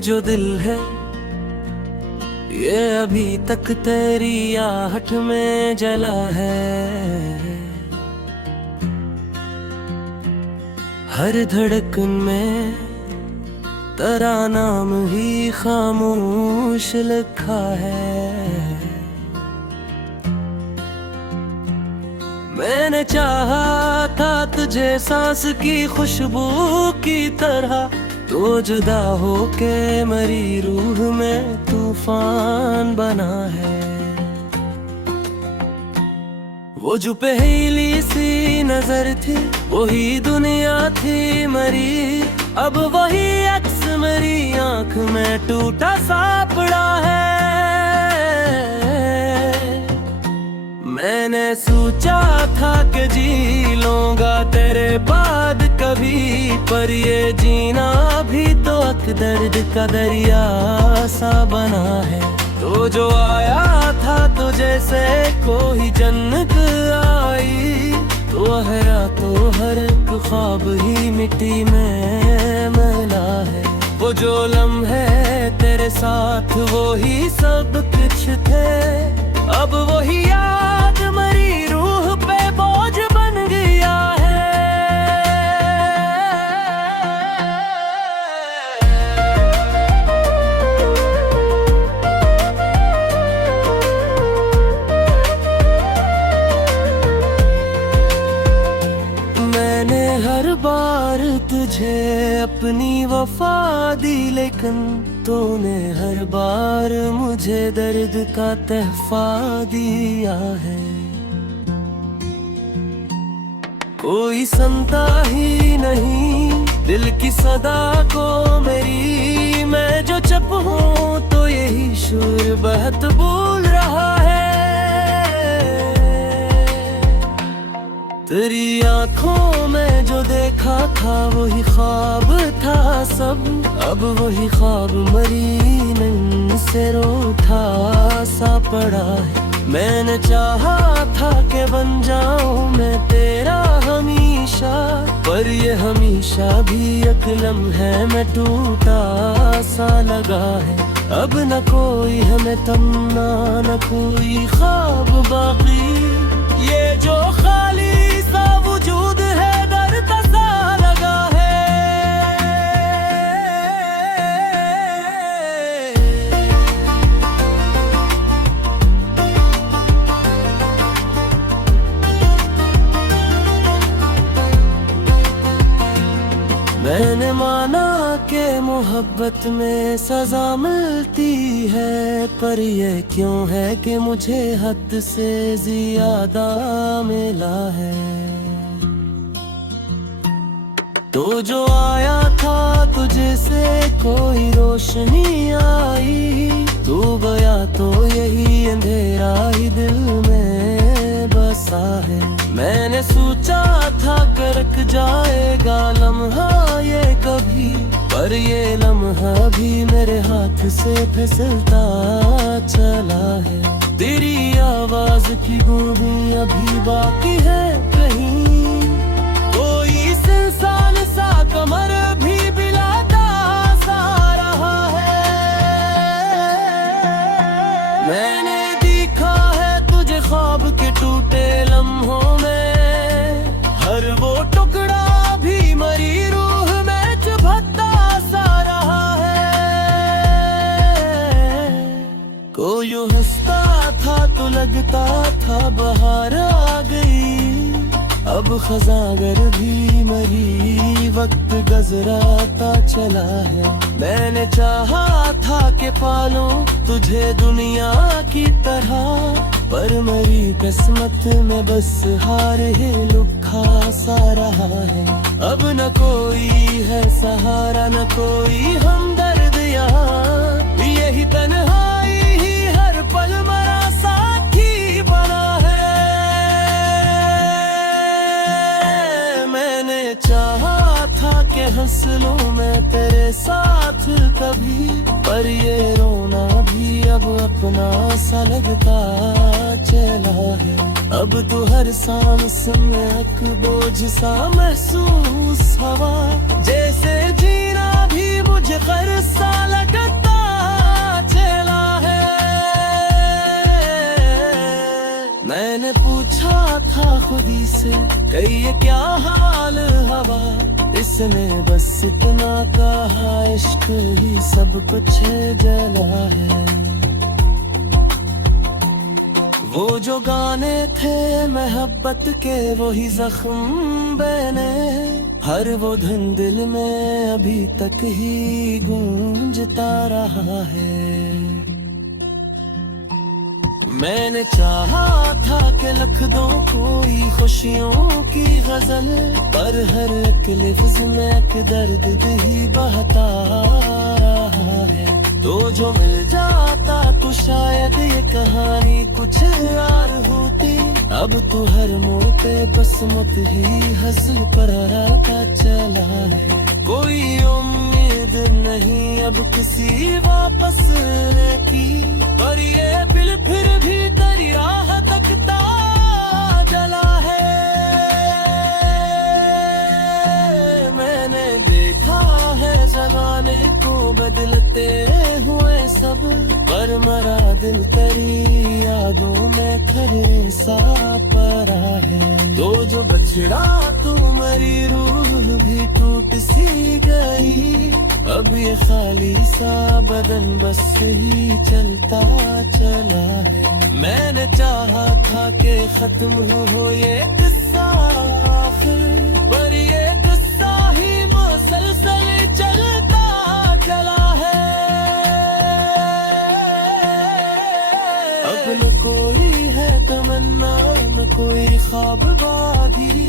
जो दिल है ये अभी तक तेरी आहट में जला है। हर धड़कन में तेरा नाम ही खामोश लिखा है। मैंने चाहा था तुझे सांस की खुशबू की तरह, तो जुदा होके मरी रूह में तूफान बना है। वो जो पहली सी नजर थी वही दुनिया थी मरी, अब वही अक्स मेरी आंख में टूटा सा पड़ा है। मैंने सोचा था कि जी लूंगा तेरे बाद कभी, पर ये जीना भी तो एक दर्द का दरिया सा बना है। तो जो आया था तो जैसे कोई जन्नत आई, तो हरा तो हर एक ख्वाब ही मिट्टी में मिला है। वो जो लम्हे तेरे साथ वो ही सब कुछ थे, अब वही याद मरी रूह पे बोझ बन गया है। मैंने हर बार तुझे अपनी वफा दी, लेकिन तूने हर बार मुझे दर्द का तहफा दिया है। कोई सुनता ही नहीं दिल की सदा को मेरी, मैं जो चुप हूँ तो यही शोर बहुत बोल रहा है। तेरी आंखों में जो देखा था वही ख्वाब था सब, अब वही ख्वाब मरी नींद से रूठा सा पड़ा है। मैंने चाहा था कि बन जाऊं मैं तेरा हमेशा, पर ये हमेशा भी एक लम्हे में टूटा सा लगा है। अब न कोई हमें तमन्ना न कोई ख्वाब बाकी, ये जो खाली सा वजूद है डरता सा लगा है। मैंने माना कि मोहब्बत में सजा मिलती है, पर ये क्यों है कि मुझे हद से ज्यादा मिला है। तो जो आया था तुझे से कोई रोशनी आई, तू गया तो यही अंधेरा ही दिल में बसा है। मैंने सोचा था कि रुक जाएगा लम्हा ये कभी, पर ये लम्हा भी मेरे हाथ से फिसलता चला है। तेरी आवाज की गूंजी अभी बाकी है कहीं, कोई इंसान सा कमर भी बिलाता सा रहा है। मैंने देखा है तुझे ख्वाब के टूटे लम्हों में, हर वो टुकड़ा भी मरी रूह में चुभता सा रहा है। कोई हंसता था तो लगता था बहार आ गई, अब खजागर भी मरी वक्त गजराता चला है। मैंने चाहा था कि पालूं तुझे दुनिया की तरह, पर मरी किस्मत में बस हार ही लुखा सा रहा है। अब न कोई है सहारा न कोई हमदर्द यहाँ, यही तन्हाई ही हर पल मरा साथी बना है। मैंने चाहा था कि हंस लूं मैं तेरे साथ कभी, पर ये रोना भी अब अपना सा लगता चला है। अब तो हर सांस में एक बोझ सा महसूस हवा, जैसे जीना भी मुझे खर सा लगा मैंने पूछा था खुदी से कही ये क्या हाल हवा, इसने बस इतना कहा इश्क ही सब कुछ जला है। वो जो गाने थे मोहब्बत के वही जख्म बने, हर वो धुन दिल में अभी तक ही गूंजता रहा है। मैंने चाहा था कि लिख दूं कोई खुशियों की गजल, पर हर एक लफ्ज में एक दर्द ही बहता रहा है। तो जो मिल जाता तो शायद ये कहानी कुछ और होती, अब तो हर मोड़ पे बस मत ही हंस पर आता चला है। कोई उम्मीद नहीं अब किसी वापस की, पर ये दिल फिर भी तेरी राह तकता चला है। मैंने देखा है जमाने को बदलते हुए सब, पर मरा दिल तेरी यादों में खड़े सा पड़ा है। तो जो बछड़ा तू मरी रूह भी टूट सी गई, अब ये खाली सा बदन बस ही चलता चला है। मैंने चाहा था कि खत्म हो ये किस्सा आखिर, पर ये किस्सा ही मुसलसल चलता चला है। अब न कोई है तमन्ना न कोई ख्वाब बागी,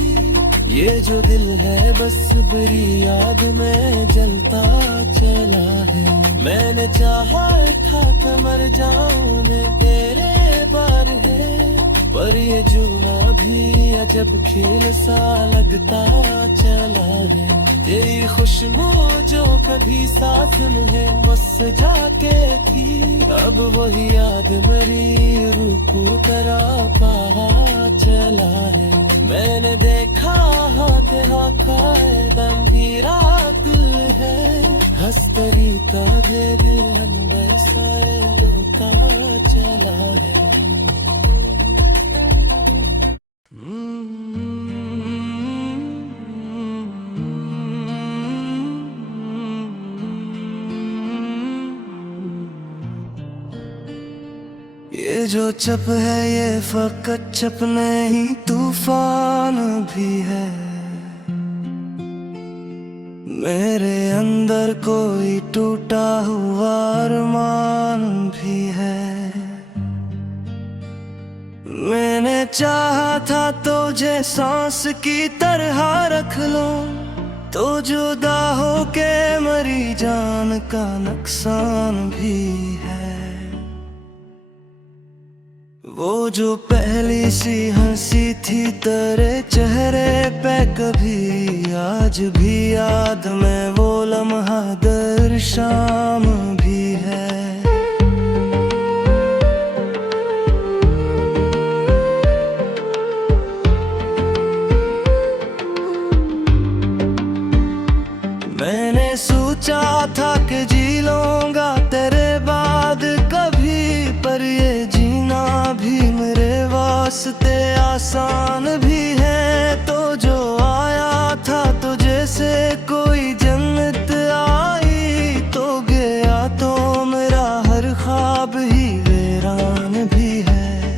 ये जो दिल है बस बुरी याद में जलता चला है। मैंने चाहा था कि मर जाऊं तेरे बार है, पर ये जुआ भी अजब खेल सा लगता चला है। तेरी खुशबू जो कभी साथ में बस जाके थी, अब वही याद मेरी रूह को तरह पा चला है। मैंने देखा हाथे हाथे दम भी रात है, हस्तरी का भेद अंदर साए का चला है। ये जो चप है ये फकत चप नहीं तूफान भी है, मेरे अंदर कोई टूटा हुआ अरमान भी है। मैंने चाहा था तुझे सांस की तरह रख लूं, तो जुदा हो के मरी जान का नुकसान भी है। वो जो पहली सी हंसी थी तेरे चेहरे पे कभी आज भी याद में, वो लम्हा दर शाम भी है। मैंने सोचा था कि जी लूंगा तेरे बाद कभी, पर ये जीना भी मेरे वास्ते आसान भी है। तो जो आया था तुझे से कोई जन्नत आई, तो गया तो मेरा हर ख्वाब ही वीरान भी है।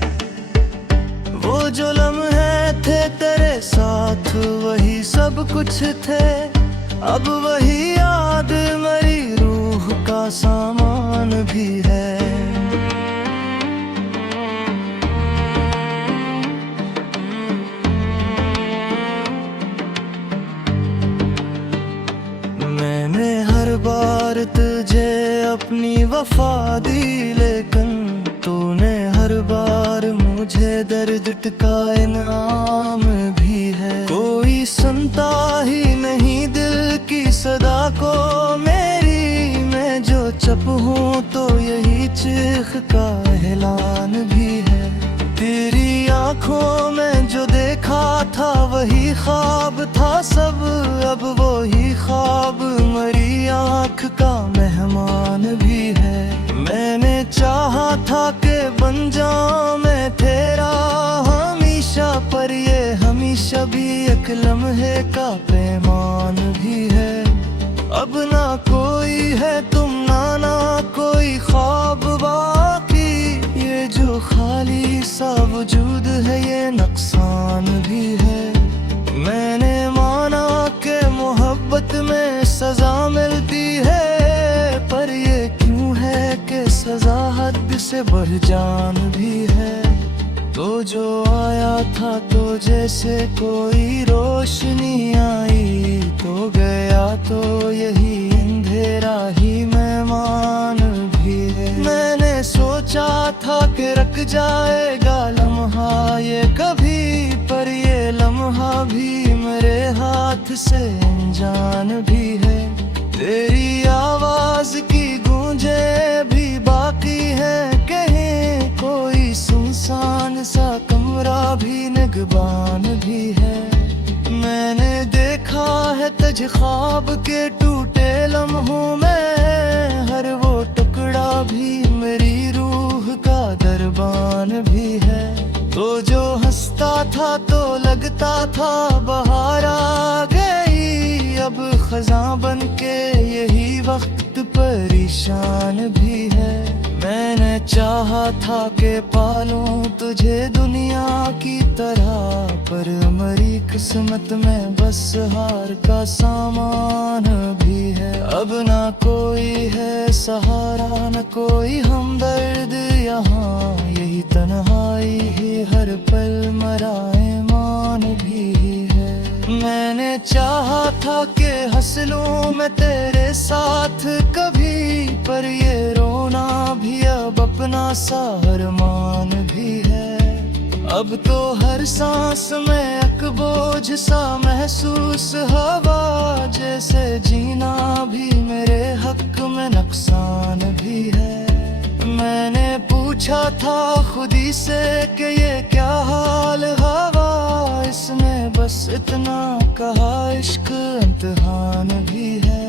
वो जो लम्हे थे तेरे साथ वही सब कुछ थे, अब वही याद मेरी रूह का सामान भी है। मैंने हर बार तुझे अपनी वफा दी, लेकिन तूने हर बार मुझे दर्द का इनाम भी है। कोई सुनता ही नहीं दिल की सदा को मेरी, मैं जो चुप हूँ तो यही चीख का ऐलान भी है। तेरी आंखों में जो देखा था वही ख्वाब था सब, अब वही ख्वाब मरी आंख का मेहमान भी है। मैंने चाहा था कि बन जाऊं मैं तेरा हम लम्हे का पैमान भी है। अब ना कोई है तुम ना कोई ख्वाब बाकी, ये जो खाली सा वजूद है ये नुकसान भी है। मैंने माना कि मोहब्बत में सजा मिलती है, पर ये क्यों है कि सजा हद से बढ़ जान भी है। तो जो आया था तो जैसे कोई रोशनी आई, तो गया तो यही अंधेरा ही मेहमान भी है। मैंने सोचा था कि रख जाएगा लम्हा ये कभी, पर ये लम्हा भी मेरे हाथ से अनजान भी है। तेरी आवाज की गूंजे भी बाकी है कहीं, कोई सुनसान सा कमरा भी निगबान भी है। मैंने देखा है तुझ ख्वाब के टूटे लम्हों में, हर वो टुकड़ा भी मेरी रूह का दरबान भी है। तो जो हंसता था तो लगता था बहार आ गई, अब खज़ां बन के यही वक्त परेशान भी है। मैंने चाहा था कि पालूं तुझे दुनिया की तरह, पर हमारी किस्मत में बस हार का सामान भी है। अब ना कोई है सहारा न कोई हमदर्द यहाँ, यही तन्हाई ही हर पल मरा ईमान भी है। मैंने चाहा था कि हंस लूं मैं तेरे साथ कभी, पर ये रोना भी अब अपना सा अरमान भी है। अब तो हर सांस में एक बोझ सा महसूस हवा, जैसे जीना भी मेरे हक में नुकसान भी है। मैंने पूछा था खुदी से कि ये क्या हाल हवा, इसने बस इतना कहा इश्क इम्तिहान भी है।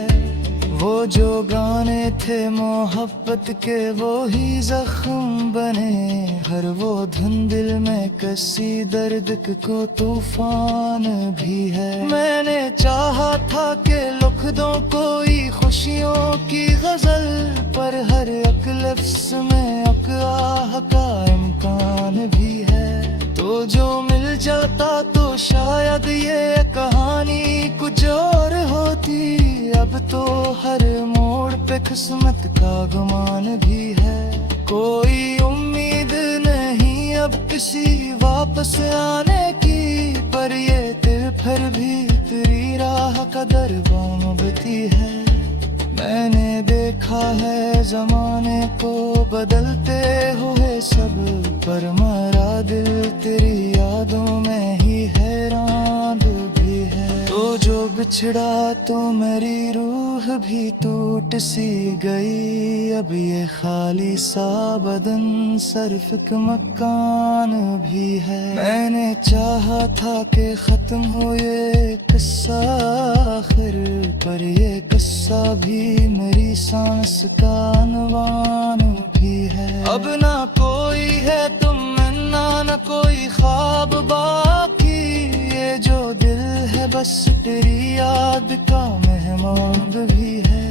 वो जो गाने थे मोहब्बत के वो ही जख्म बने, हर वो धुन दिल में कसी दर्द को तूफान भी है। मैंने चाहा था कि लिख दूं कोई खुशियों की गजल, पर हर एक लफ्ज़ में एक आह का इम्कान भी है। तो जो मिल जाता तो शायद ये कहानी कुछ और होती, अब तो हर मोड़ पे किस्मत का गुमान भी है। कोई उम्मीद नहीं अब किसी वापस आने की, पर ये दिल फिर भी तेरी राह का दरबान बती है। मैंने देखा है ज़माने को बदलते हुए सब, पर मेरा दिल तेरी यादों में ही हैरान भी है। तो जो बिछड़ा तो मेरी रूह भी टूट सी गई, अब ये खाली सा बदन सिर्फ एक मकान भी है। मैंने चाहा था कि खत्म हो ये किस्सा आखिर, पर ये किस्सा भी मेरी सांस का अनवान भी है। अब ना कोई है तुम ना कोई ख्वाब बाकी, ये जो दिल है बस तेरी याद का मेहमान भी है।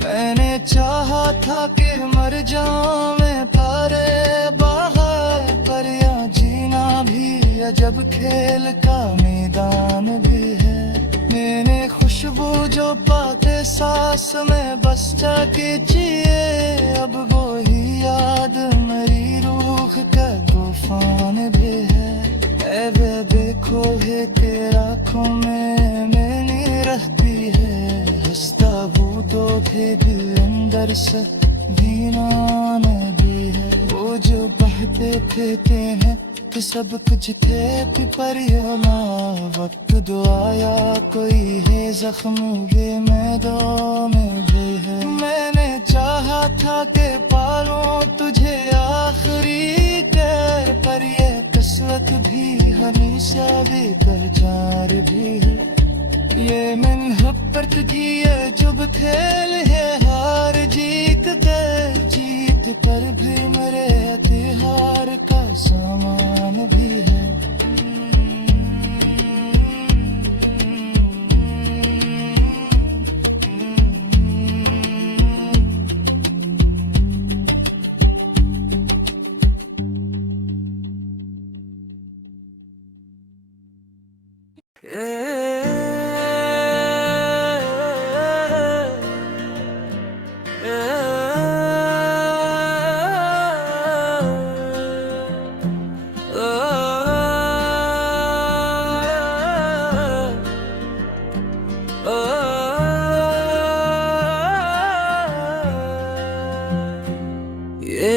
मैंने चाहा था कि मर जाऊं मैं तारे बाहर, पर यहाँ जीना भी अजब खेल का मैदान भी है। मैंने खुशबू जो पाते सांस में बस जाके चाहिए, अब वो ही याद मेरी रूह का तूफान भी है। ऐवे देखो है तेरा आँखों में मैंने रहती है, हंसता हूँ तो थे दिल अंदर से दीवान भी है। वो जो बहते थे हैं तो सब कुछ थे पर ये ना वक्त दुआया कोई है जख्म ये मैदान में भी है। मैंने चाहा था कि पालूं तुझे आखिरी कर, पर ये किस्मत भी हमेशा बेकरार भी है। ये मोहब्बत की ये जुब खेल है, हार जीत कर जीत पर भी मेरे हार का सामान भी है। ये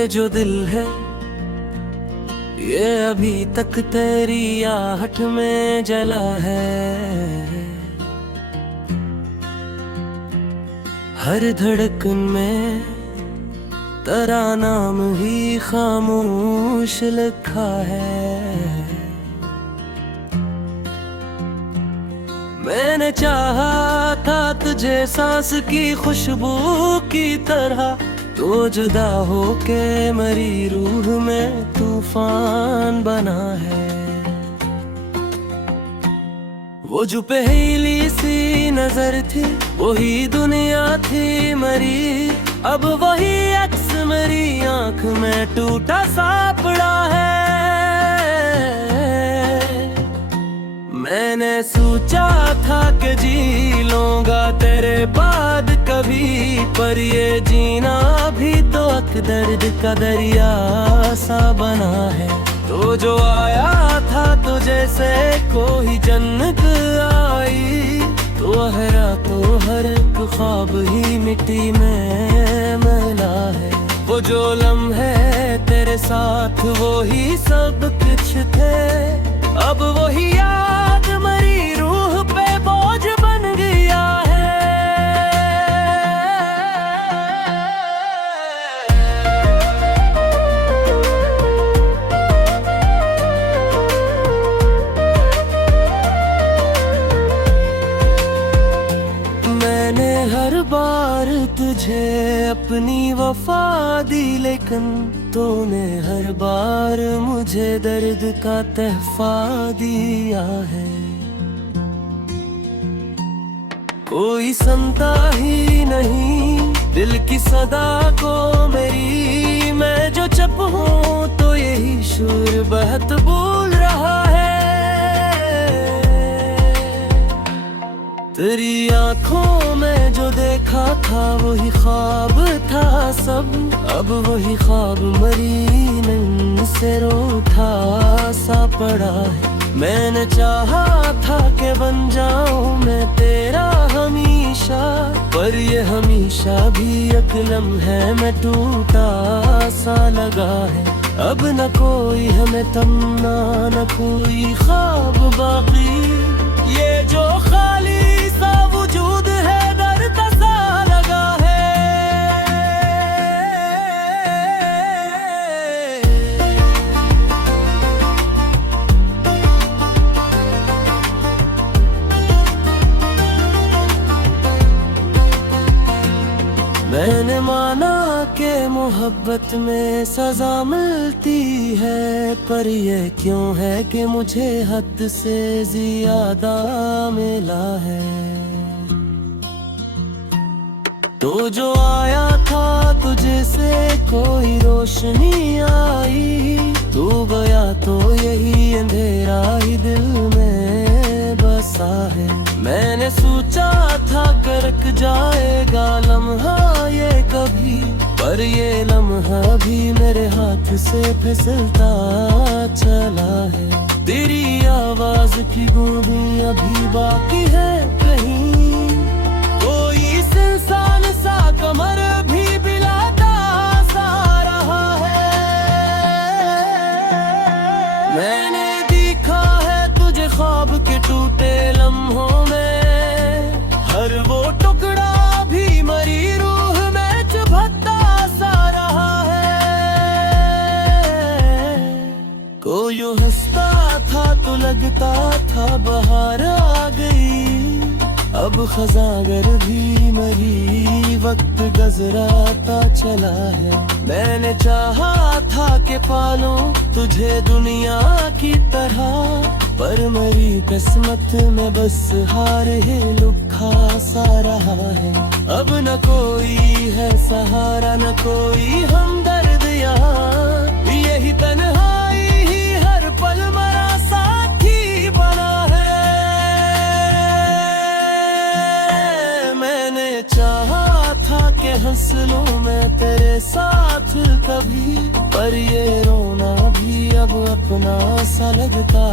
जो दिल है ये अभी तक तेरी आहट में जला है, हर धड़कन में तेरा नाम ही खामोश लिखा है। मैंने चाहा था तुझे सांस की खुशबू की तरह, तो जुदा होके मरी रूह में तूफान बना है। वो जो पहली सी नजर थी वही दुनिया थी मरी, अब वही अक्स मेरी आंख में टूटा सा पड़ा है। मैंने सोचा था कि जी लूंगा तेरे बाद कभी, पर ये जीना भी तो एक दर्द का दरिया सा बना है। तो जो आया था तो जैसे कोई जन्नत आई, तो हर एक ख्वाब ही मिट्टी में मिला है। वो जो लम्हे तेरे साथ वो ही सब कुछ थे, अब वही याद मरी रूह पे बोझ बन गया है। मैंने हर बार तुझे अपनी वफा दी, लेकिन तूने हर बार मुझे दर्द का तहफा दिया है। कोई सुनता ही नहीं दिल की सदा को मेरी, मैं जो चुप हूँ तो यही शोर बहुत बोल रहा है। तेरी आंखों में जो देखा था वही ख्वाब था सब, अब वही ख्वाब मरी नींद से रूठा सा पड़ा है। मैंने चाहा था कि बन जाऊं मैं तेरा हमेशा, पर ये हमेशा भी एक लम्हे में टूटा सा लगा है। अब न कोई हमें तमन्ना न कोई ख्वाब बाकी, ये जो खाली सा वजूद है दर्द सा लगा है। मैंने माना कि मोहब्बत में सजा मिलती है, पर ये क्यों है कि मुझे हद से ज्यादा मिला है। तो जो आया था तुझे से कोई रोशनी आई, तू गया तो यही अंधेरा ही दिल में बसा है। मैंने सोचा था करक जाएगा लम्हा ये कभी, पर ये लम्हा भी मेरे हाथ से फिसलता चला है। तेरी आवाज की गूंजी अभी बाकी है कहीं, कोई इंसान सा कमर भी बिलाता सा रहा है। मैंने देखा है तुझे ख्वाब के टूटे लम्हों में, हर वो टुकड़ा भी मरी रूह में चुभता सा रहा है। कोई हंसता था तो लगता था बहार आ गई, अब खजागर भी मरी वक्त गजराता चला है। मैंने चाहा था कि पालूं तुझे दुनिया की तरह, पर मेरी किस्मत में बस हार ही लुखा सा रहा है। अब न कोई है सहारा न कोई हमदर्द यहाँ, यही तन्हाई ही हर पल मरा साथी बना है। सांस लूं मैं तेरे साथ कभी, पर ये रोना भी अब अपना सा लगता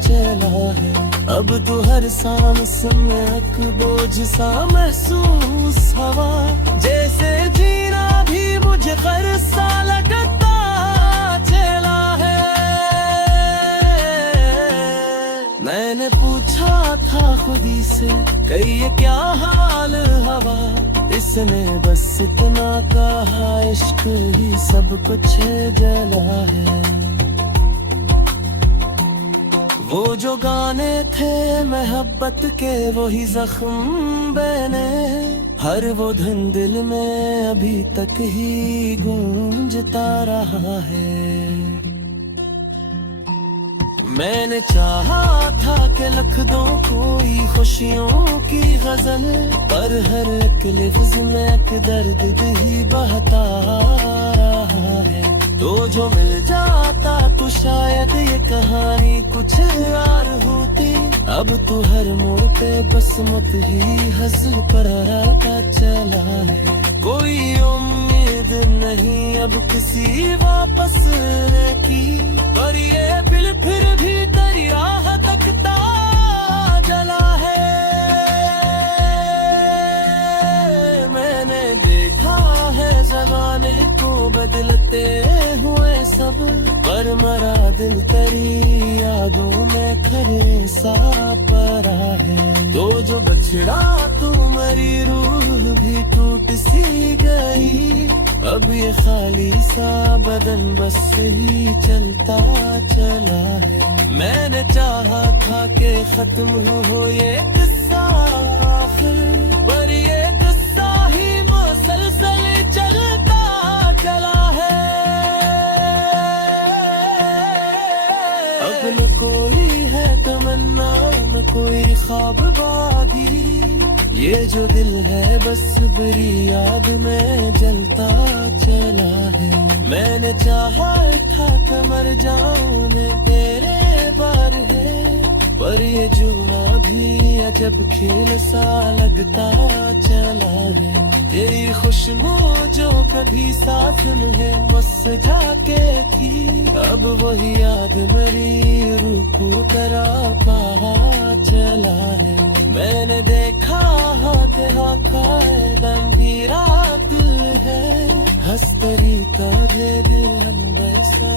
चला है। अब तो हर सांस में एक बोझ सा महसूस हवा, जैसे जीना भी मुझे कर सा लगता चला है। मैंने पूछा था खुदी से कही ये क्या हाल हवा, इसने बस इतना कहा इश्क ही सब कुछ जला है। वो जो गाने थे मोहब्बत के वही जख्म बने, हर वो धुन दिल में अभी तक ही गूंजता रहा है। मैंने चाहा था कि लिख दूं कोई खुशियों की गजल, पर हर एक लफ्ज में एक दर्द ही बहता रहा है। तो जो मिल जाता तो शायद ये कहानी कुछ और होती, अब तो हर मोड़ पे बस मत ही हज़ल पर रहता चला है। कोई उम्मीद नहीं अब किसी वापस की, पर ये दिल फिर भी तेरी राह तकता जला है। मैंने देखा है ज़माने को बदलते हुए सब, पर मरा दिल तेरी यादों में खरे सा पड़ा है। तो जो बछड़ा तू मरी रूह भी टूट सी गई, अब ये खाली सा बदन बस ही चलता चला है। मैंने चाहा था कि खत्म हो ये किस्सा आखिर, पर ये किस्सा ही मुसलसल चलता चला है। अब न कोई है तमन्ना न कोई ख्वाब बागी, ये जो दिल है बस बुरी याद में जलता चला है। मैंने चाहा था कि मर जाऊं मैं तेरे बार है, पर ये जूना भी अजब खेल सा लगता चला है। तेरी खुशबू जो कभी साथ में बस जाके थी, अब वही याद मेरी रूह को करा पा चला है। मैंने देखा हाथ हाथा है गंभीरा दिल है, हस्तरी का दे दिल हम वैसा